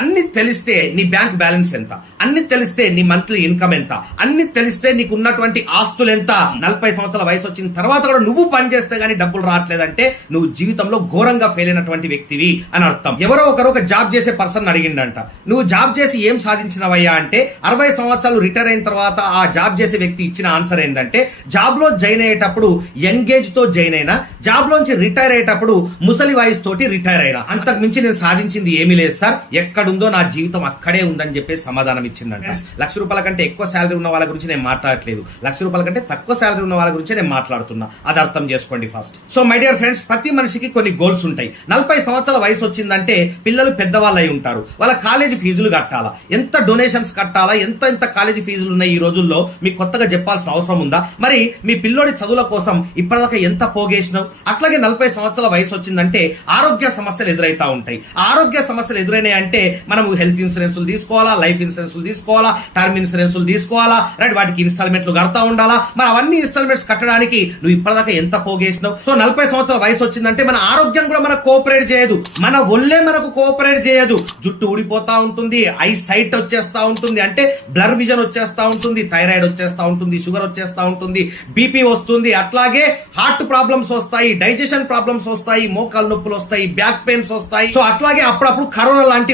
అన్ని తెలిస్తే నీ బ్యాంక్ బ్యాలెన్స్ ఎంత, అన్ని తెలిస్తే నీ మంత్లీ ఇన్కమ్ ఎంత, అన్ని తెలిస్తే నీకు ఉన్నటువంటి ఆస్తులు ఎంత, 40 సంవత్సరాల వయసు వచ్చిన తర్వాత కూడా నువ్వు పని చేస్తే గానీ డబ్బులు రావట్లేదంటే నువ్వు జీవితంలో ఘోరంగా ఫెయిల్ అయినటువంటి వ్యక్తివి అని అర్థం. ఎవరో ఒకరు ఒక జాబ్ చేసే పర్సన్ అడిగిండంట, నువ్వు జాబ్ చేసి ఏం సాధించినవయ్యా అంటే 60 సంవత్సరాలు రిటైర్ అయిన తర్వాత ఆ జాబ్ చేసే వ్యక్తి ఇచ్చిన ఆన్సర్ ఏంటంటే, జాబ్ లో జాయిన్ అయ్యేటప్పుడు యంగేజ్ తో జాయిన్ అయినా, జాబ్ లోంచి రిటైర్ అయ్యేటప్పుడు ముసలి వయసు తోటి రిటైర్ అయినా, అంతకు మించి నేను సాధించింది ఏమీ లేదు సార్, ఎక్కడుందో నా జీవితం అక్కడే ఉందని చెప్పేసి సమాధానం ఇచ్చిందంట. ₹1,00,000 కంటే ఎక్కువ శాలరీ ఉన్న వాళ్ళ గురించి నేను మాట్లాడట్లేదు, ₹1,00,000 కంటే తక్కువ శాలరీ ఉన్న వాళ్ళ గురించి నేను మాట్లాడుతున్నా. అది అర్థం చేసుకోండి first. So my dear friends, ప్రతి మనిషికి కొన్ని గోల్స్ ఉంటాయి. 40 సంవత్సరాల వయసు వచ్చిందంటే పిల్లలు పెద్దవాళ్ళు అయి ఉంటారు, వాళ్ళ కాలేజీ ఫీజులు కట్టాలా, ఎంత డొనేషన్స్ కట్టాలా, ఎంత కాలేజీ ఫీజులు ఉన్నాయి ఈ రోజుల్లో, మీకు కొత్తగా చెప్పాల్సిన అవసరం ఉందా? మరి మీ పిల్లోడి చదువుల కోసం ఇప్పటిదాకా ఎంత పోగేసినావు? అట్లాగే 40 సంవత్సరాల వయసు వచ్చిందంటే ఆరోగ్య సమస్యలు ఎదురైతా ఉంటాయి. ఆరోగ్య సమస్యలు ఎదురైనాయి అంటే మనము హెల్త్ ఇన్సూరెన్స్ తీసుకోవాలా, లైఫ్ ఇన్సూరెన్స్ తీసుకోవాలా, టర్మ్ ఇన్సూరెన్స్ తీసుకోవాలా, రైట్? వాటికి ఇన్స్టాల్మెంట్లు కడతా ఉండాలా. మరి అవన్నీ ఇన్స్టాల్మెంట్స్ కట్టడానికి నువ్వు ఇప్పటిదాకా ఎంత పోగేసినావు? సో 40 సంవత్సరాల వయసు వచ్చిందంటే మన ఆరోగ్యం కూడా మనకు కోఆపరేట్ చేయదు, మన ఒళ్ళే మనకు కోఆపరేట్ చేయదు. జుట్టు ఊడిపోతా ఉంటుంది, ఐ సైట్ వచ్చేస్తా ఉంటుంది, అంటే బ్లర్ విజన్ వచ్చేస్తా ఉంటుంది, థైరాయిడ్ వచ్చేస్తా ఉంటుంది, షుగర్ వచ్చేస్తా ఉంటుంది, బీపీ వస్తుంది, అట్లాగే హార్ట్ ప్రాబ్లమ్స్ వస్తాయి, డైజెషన్ ప్రాబ్లమ్స్ వస్తాయి, మోకాలు నొప్పులు వస్తాయి, బ్యాక్ పెయిన్స్ వస్తాయి. సో అట్లాగే అప్పుడప్పుడు కరోనా లాంటి